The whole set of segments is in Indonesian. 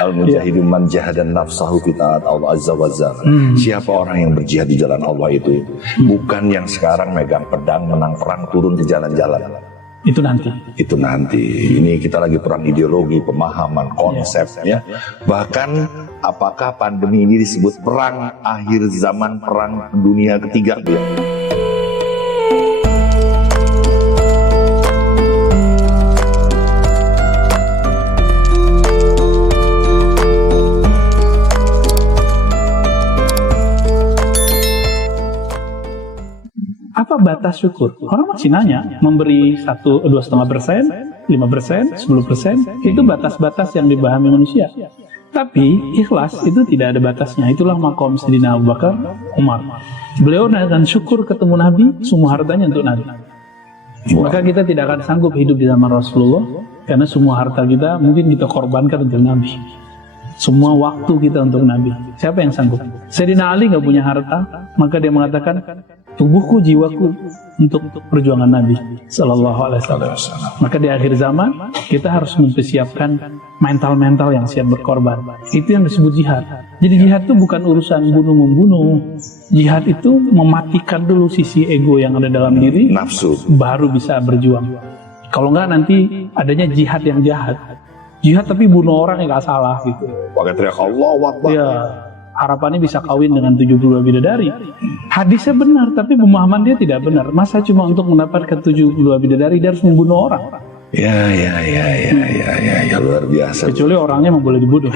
Al-mujahidu man jahadan nafsahu fi ta'at Allah azza wa jalla. Siapa orang yang berjihad di jalan Allah itu bukan yang sekarang megang pedang menang perang turun ke jalan-jalan. Itu nanti. Itu nanti. Ini kita lagi perang ideologi, pemahaman, konsep ya. Bahkan apakah pandemi ini disebut perang akhir zaman, perang dunia ketiga ya? Apa batas syukur? Orang masih nanya, memberi 2,5%, 5%, 10%, itu batas-batas yang dipahami manusia. Tapi ikhlas itu tidak ada batasnya. Itulah maqam Sayyidina Abu Bakar, Umar. Beliau akan syukur ketemu Nabi, semua hartanya untuk Nabi. Maka kita tidak akan sanggup hidup di zaman Rasulullah, karena semua harta kita mungkin kita korbankan untuk Nabi. Semua waktu kita untuk Nabi. Siapa yang sanggup? Sayyidina Ali nggak punya harta, maka dia mengatakan, tubuhku, jiwaku untuk perjuangan Nabi Sallallahu Alaihi Wasallam. Maka di akhir zaman kita harus mempersiapkan mental-mental yang siap berkorban. Itu yang disebut jihad. Jadi jihad itu bukan urusan bunuh-membunuh. Jihad itu mematikan dulu sisi ego yang ada dalam diri, nafsu, baru bisa berjuang. Kalau enggak nanti adanya jihad yang jahat. Jihad tapi bunuh orang yang nggak salah gitu. Pakai teriak Allahu Akbar. Ya. Harapannya bisa kawin dengan 72 bidadari. Hadisnya benar, tapi pemahaman dia tidak benar. Masa cuma untuk mendapatkan 72 bidadari dia harus membunuh orang? Ya, luar biasa. Kecuali orangnya memang boleh dibunuh.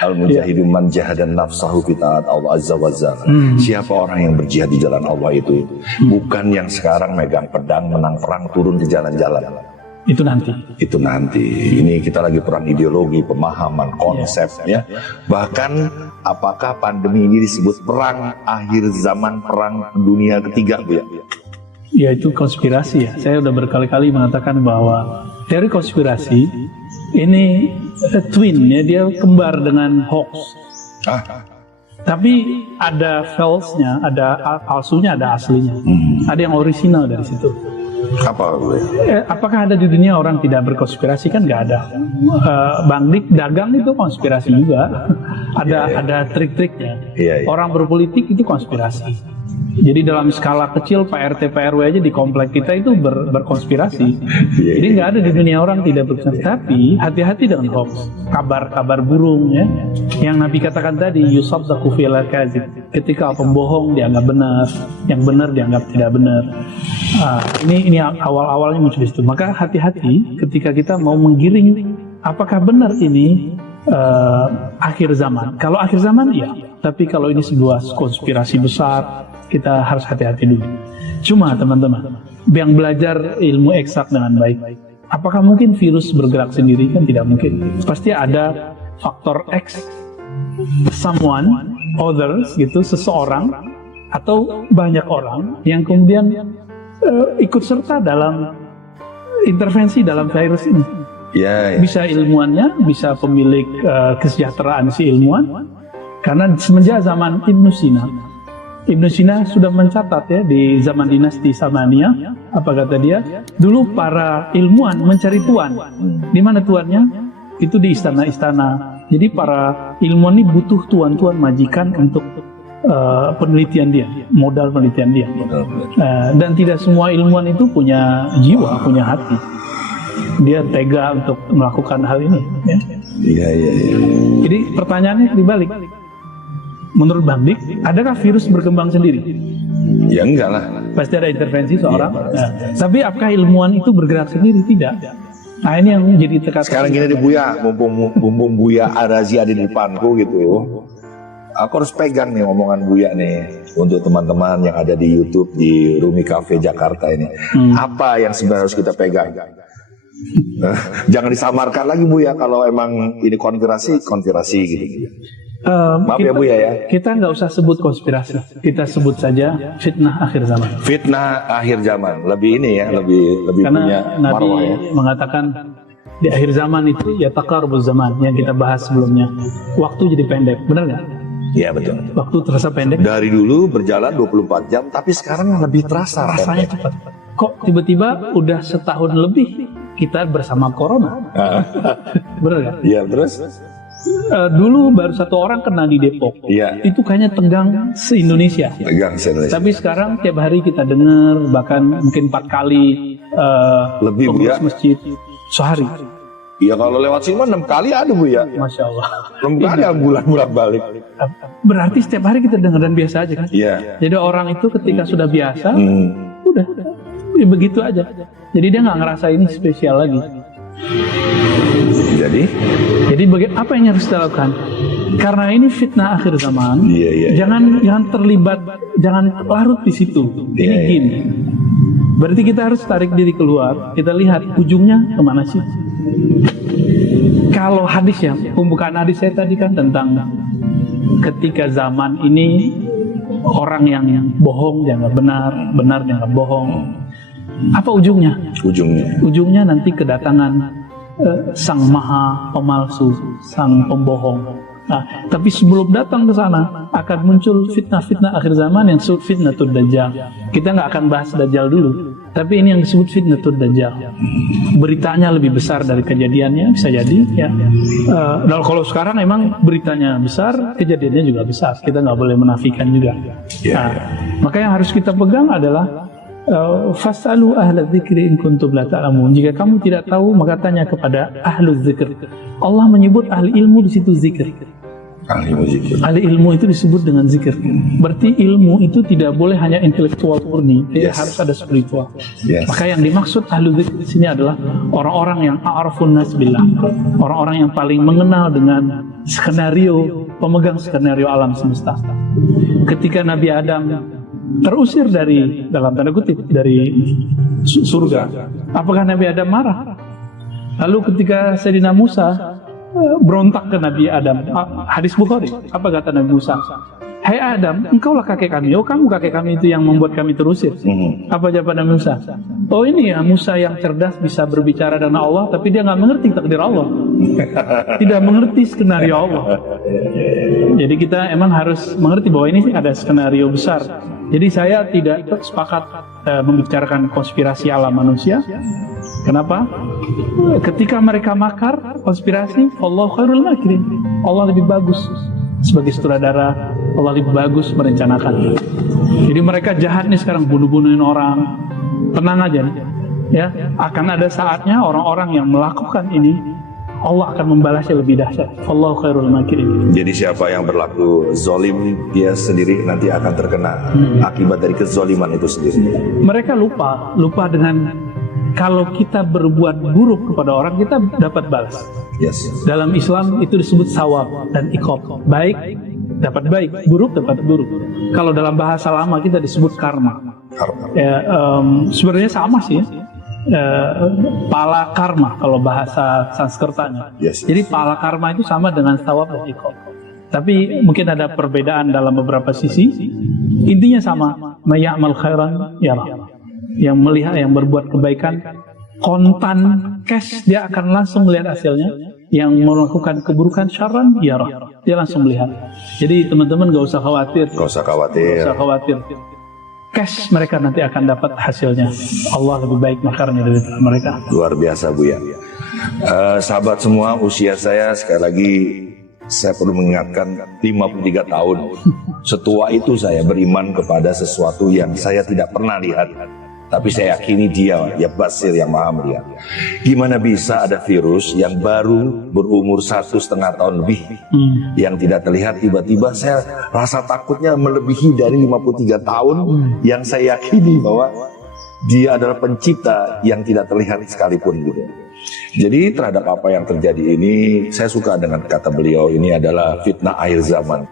Al-mujahidu man jahadan nafsahu fi ta'at Allah azza wa jalla. Siapa orang yang berjihad di jalan Allah itu bukan yang sekarang megang pedang menang perang turun ke jalan-jalan. Itu nanti. Itu nanti. Ini kita lagi perang ideologi, pemahaman, konsep ya. Bahkan apakah pandemi ini disebut perang akhir zaman, perang dunia ketiga Bu ya? Ya itu konspirasi ya. Saya udah berkali-kali mengatakan bahwa teori konspirasi ini twin ya, dia kembar dengan hoax. Tapi ada false-nya, ada palsunya, ada aslinya. Ada yang orisinal dari situ. Apa gue? Apakah ada di dunia orang tidak berkonspirasi? Kan nggak ada. Bang Dik dagang itu konspirasi juga. Ada trik-triknya. Orang berpolitik itu konspirasi. Jadi dalam skala kecil Pak RT, Pak RW aja di komplek kita itu berkonspirasi. Jadi nggak ada di dunia orang tidak berkonspirasi. Tapi hati-hati dengan hoax, kabar-kabar burung ya. Yang Nabi katakan tadi, yusaddaqu fil kadzib. Ketika pembohong dianggap benar, yang benar dianggap tidak benar. Ini awal-awalnya muncul di situ. Maka hati-hati ketika kita mau menggiring apakah benar ini akhir zaman. Kalau akhir zaman ya, tapi kalau ini sebuah konspirasi besar, kita harus hati-hati dulu. Cuma teman-teman yang belajar ilmu eksak dengan baik, apakah mungkin virus bergerak sendiri? Kan tidak mungkin. Pasti ada faktor X, someone, others gitu, seseorang atau banyak orang yang kemudian ikut serta dalam intervensi dalam virus ini. Bisa ilmuannya, bisa pemilik kesejahteraan si ilmuwan. Karena semenjak zaman Ibnu Sina sudah mencatat ya di zaman dinasti Samaniyah, apa kata dia? Dulu para ilmuwan mencari tuan. Di mana tuannya? Itu di istana-istana. Jadi para ilmuwan ini butuh tuan-tuan majikan untuk penelitian dia, modal penelitian dia. Dan tidak semua ilmuwan itu punya jiwa, punya hati. Dia tega untuk melakukan hal ini. Ya. Jadi pertanyaannya dibalik. Menurut Bang Dik, adakah virus berkembang sendiri? Ya enggak lah. Pasti ada intervensi seorang. Tapi apakah ilmuwan itu bergerak sendiri? Tidak. Nah ini yang menjadi teka-teki. Sekarang gini deh Buya, mumpung Buya Arazi ada di depanku gitu. Aku harus pegang nih omongan Buya nih untuk teman-teman yang ada di YouTube di Rumi Cafe Jakarta ini. Apa yang sebenarnya harus kita pegang? Jangan disamarkan lagi Buya kalau emang ini konspirasi gitu. Maaf ya Buya ya. Kita nggak usah sebut konspirasi, kita sebut saja fitnah akhir zaman. Fitnah akhir zaman, lebih ini ya, lebih karena punya marwah ya. Mengatakan di akhir zaman itu ya taqarubuz zaman yang kita bahas sebelumnya. Waktu jadi pendek, benar nggak? Iya betul. Waktu terasa pendek. Dari dulu berjalan 24 jam, tapi sekarang lebih terasa. Rasanya cepat. Kok tiba-tiba udah setahun lebih kita bersama corona. Bener kan? Iya, terus? Dulu baru 1 orang kena di Depok. Iya. Itu kayaknya tegang se-Indonesia. Tegang se-Indonesia. Tapi sekarang tiap hari kita dengar, bahkan mungkin 4 kali lebih, Bu, ya? pengurus masjid sehari. Iya, kalau lewat sini 6 kali ada, Bu, ya. Masya Allah. 6 kali bulan balik. Berarti setiap hari kita dengar dan biasa aja kan? Iya. Jadi orang itu ketika sudah biasa, udah ya begitu aja. Jadi dia nggak ngerasa ini spesial lagi. Jadi apa yang harus kita lakukan? Karena ini fitnah akhir zaman. Jangan terlibat, jangan larut di situ. Ini gini. Berarti kita harus tarik diri keluar. Kita lihat ujungnya kemana sih? Kalau hadis ya, pembukaan hadis saya tadi kan tentang ketika zaman ini orang yang bohong dianggap benar, benar dianggap bohong. Apa ujungnya? Ujungnya nanti kedatangan sang maha pemalsu, sang pembohong. Nah, tapi sebelum datang ke sana akan muncul fitnah-fitnah akhir zaman yang disebut fitnatul dajjal. Kita nggak akan bahas dajjal dulu, tapi ini yang disebut fitnatul dajjal. Beritanya lebih besar dari kejadiannya, bisa jadi ya. Dan kalau sekarang emang beritanya besar, kejadiannya juga besar. Kita nggak boleh menafikan juga. Nah, maka yang harus kita pegang adalah fasalu ahla dzikri in kuntum la ta'lamun. Jika kamu tidak tahu, maka tanya kepada ahlu dzikr. Allah menyebut ahli ilmu di situ zikir. Ahli ilmu itu disebut dengan zikir. Berarti ilmu itu tidak boleh hanya intelektual murni, harus ada spiritual. Maka yang dimaksud ahlu dzikr di sini adalah orang-orang yang a'rafun nas billah, orang-orang yang paling mengenal dengan skenario, pemegang skenario alam semesta. Ketika Nabi Adam terusir dari, dalam tanda kutip, dari surga, apakah Nabi Adam marah? Lalu ketika Sayyidina Musa berontak ke Nabi Adam, hadis Bukhari, apa kata Nabi Musa? Hai Adam, engkaulah kakek kami. Oh, kamu kakek kami itu yang membuat kami terusir. Apa jawaban Nabi Musa? Oh, ini ya Musa yang cerdas, bisa berbicara dengan Allah, tapi dia nggak mengerti takdir Allah. Tidak mengerti skenario Allah. Jadi kita emang harus mengerti bahwa ini ada skenario besar. Jadi saya tidak sepakat membicarakan konspirasi alam manusia. Kenapa? Ketika mereka makar, konspirasi, Allah khairul makirin. Allah lebih bagus sebagai sutradara, Allah lebih bagus merencanakan. Jadi mereka jahat nih sekarang, bunuh-bunuhin orang. Tenang aja nih. Ya, akan ada saatnya orang-orang yang melakukan ini, Allah akan membalasnya lebih dahsyat. Allah khairul makirin. Jadi siapa yang berlaku zolim, dia sendiri nanti akan terkena akibat dari kezoliman itu sendiri. Mereka lupa dengan kalau kita berbuat buruk kepada orang, kita dapat balas. Dalam Islam itu disebut sawab dan iqab. Baik dapat baik, buruk dapat buruk. Kalau dalam bahasa lama kita disebut karma. Ya, sebenarnya sama sih. Pala karma kalau bahasa Sanskertanya. Jadi pala karma itu sama dengan sawab dan iqab. Tapi mungkin ada perbedaan dalam beberapa sisi. Intinya sama. Mayyamal khairan yarah. Yang melihat, yang berbuat kebaikan, kontan cash, dia akan langsung melihat hasilnya. Yang melakukan keburukan syarran yarah, dia langsung melihat. Jadi teman-teman gak usah khawatir. Cash mereka nanti akan dapat hasilnya. Allah lebih baik makarnya dari mereka. Luar biasa, Bu, ya. Sahabat semua, usia saya sekali lagi saya perlu mengingatkan 53 tahun. Setua itu saya beriman kepada sesuatu yang saya tidak pernah lihat, tapi saya yakini Dia ya Basir, yang Maha Melihat. Gimana bisa ada virus yang baru berumur 1,5 tahun lebih yang tidak terlihat, tiba-tiba saya rasa takutnya melebihi dari 53 tahun yang saya yakini bahwa Dia adalah pencipta yang tidak terlihat sekalipun gitu. Jadi terhadap apa yang terjadi ini, saya suka dengan kata beliau, ini adalah fitnah akhir zaman.